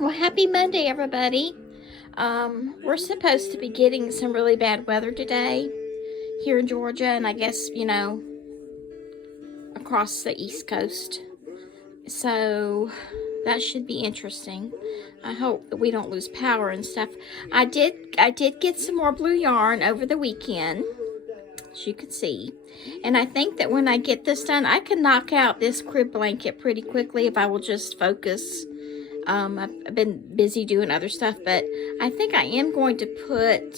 Well, happy Monday, everybody. We're supposed to be getting some really bad weather today here in Georgia, and I guess, across the East Coast. So that should be interesting. I hope that we don't lose power and stuff. I did get some more blue yarn over the weekend, as you can see. And I think that when I get this done, I can knock out this crib blanket pretty quickly if I will just focus. I've been busy doing other stuff, but I think I am going to put,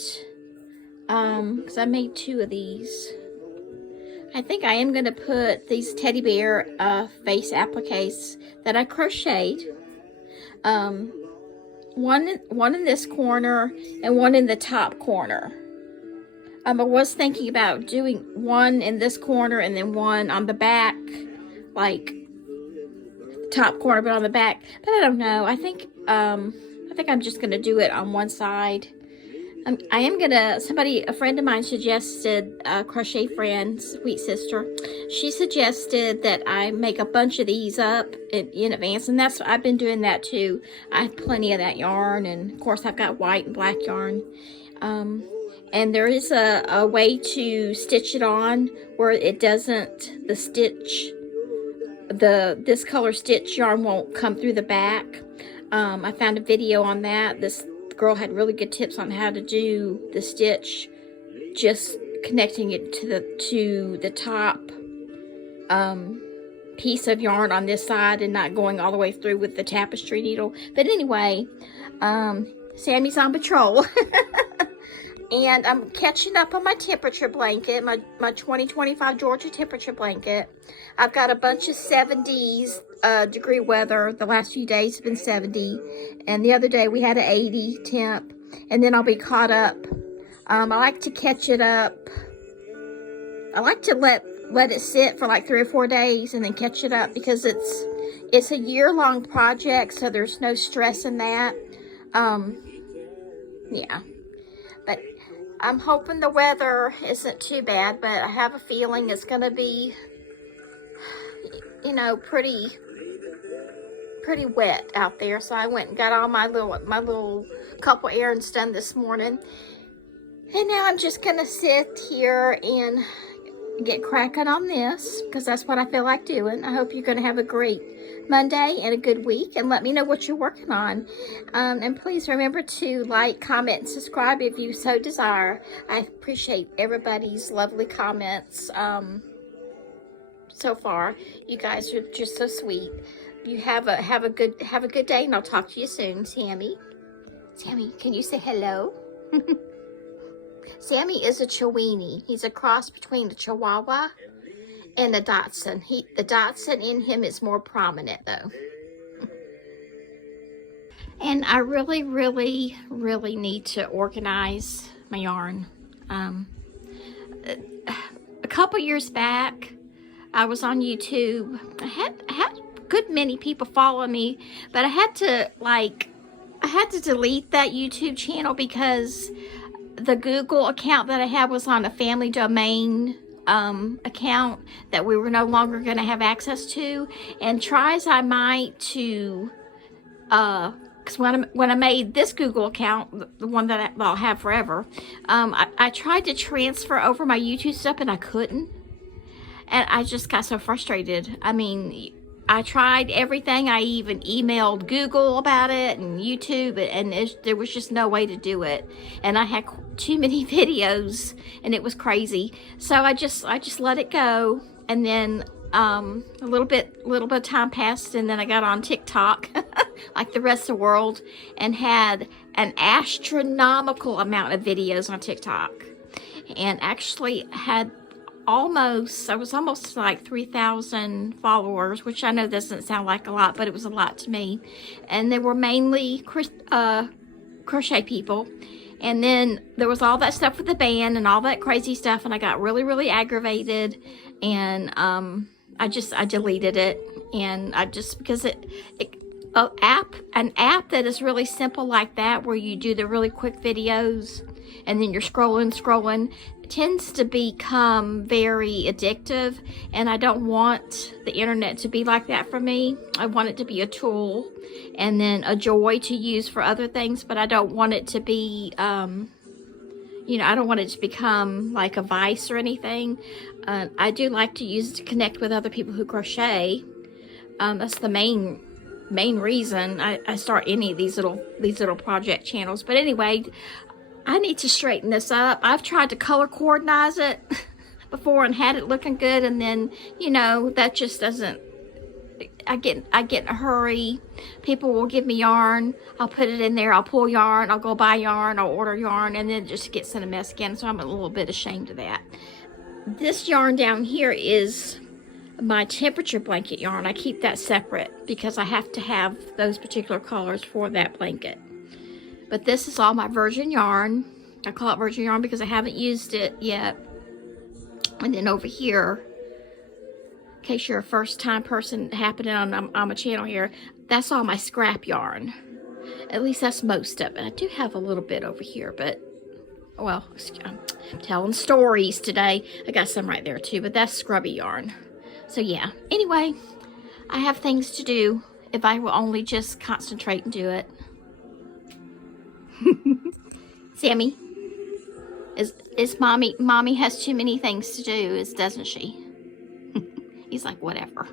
because I made 2 of these. I think I am going to put these teddy bear face appliques that I crocheted. One in this corner and one in the top corner. I was thinking about doing one in this corner and then one on the back, like top corner, but on the back. But I don't know. I think I'm just gonna do it on one side. I am gonna. A friend of mine suggested, crochet friend, sweet sister. She suggested that I make a bunch of these up in advance, and I've been doing that too. I have plenty of that yarn, and of course I've got white and black yarn. And there is a way to stitch it on where it doesn't, this color stitch yarn won't come through the back. I found a video on that. This girl had really good tips on how to do the stitch, just connecting it to the top piece of yarn on this side and not going all the way through with the tapestry needle. But anyway, Sammy's on patrol. And I'm catching up on my temperature blanket, my 2025 Georgia temperature blanket. I've got a bunch of 70s degree weather. The last few days have been 70. And the other day we had an 80 temp. And then I'll be caught up. I like to catch it up. I like to let it sit for like 3 or 4 days and then catch it up, because it's a year-long project, so there's no stress in that. Yeah. But I'm hoping the weather isn't too bad, but I have a feeling it's going to be, pretty wet out there. So I went and got all my little couple errands done this morning. And now I'm just going to sit here and get cracking on this, because that's what I feel like doing. I hope you're going to have a great Monday and a good week, and let me know what you're working on. And please remember to like, comment, and subscribe if you so desire. I appreciate everybody's lovely comments so far. You guys are just so sweet. You have a good day, and I'll talk to you soon. Sammy, can you say hello? Sammy is a Chiweenie. He's a cross between a Chihuahua and a Dachshund. The Dachshund in him is more prominent, though. And I really, really, really need to organize my yarn. A couple years back, I was on YouTube. I had a good many people follow me, but I had to delete that YouTube channel because the Google account that I had was on a family domain account that we were no longer going to have access to. And try as I might to, because when I made this Google account, the one that I'll have forever, I tried to transfer over my YouTube stuff and I couldn't. And I just got so frustrated. I mean, I tried everything. I even emailed Google about it and YouTube, and there was just no way to do it. And I had too many videos, and it was crazy. So I just let it go. And then a little bit of time passed, and then I got on TikTok, like the rest of the world, and had an astronomical amount of videos on TikTok, and actually had I was almost like 3,000 followers, which I know doesn't sound like a lot, but it was a lot to me. And they were mainly crochet people. And then there was all that stuff with the band and all that crazy stuff, and I got really, really aggravated, and I deleted it. And because an app that is really simple like that, where you do the really quick videos, and then you're scrolling. It tends to become very addictive, and I don't want the internet to be like that for me. I want it to be a tool and then a joy to use for other things, but I don't want it to be, you know, I don't want it to become like a vice or anything. I do like to use it to connect with other people who crochet. That's the main reason I start any of these little project channels. But anyway, I need to straighten this up. I've tried to color coordinize it before and had it looking good, and then, you know, that just doesn't. I get in a hurry. People will give me yarn. I'll put it in there. I'll pull yarn. I'll go buy yarn. I'll order yarn, and then it just gets in a mess again. So I'm a little bit ashamed of that. This yarn down here is my temperature blanket yarn. I keep that separate because I have to have those particular colors for that blanket. But this is all my virgin yarn. I call it virgin yarn because I haven't used it yet. And then over here, in case you're a first-time person happening on my channel here, that's all my scrap yarn. At least that's most of it. I do have a little bit over here, but, well, I'm telling stories today. I got some right there too, but that's scrubby yarn. So yeah, anyway, I have things to do if I will only just concentrate and do it. Sammy, is mommy has too many things to do, doesn't she? He's like, whatever.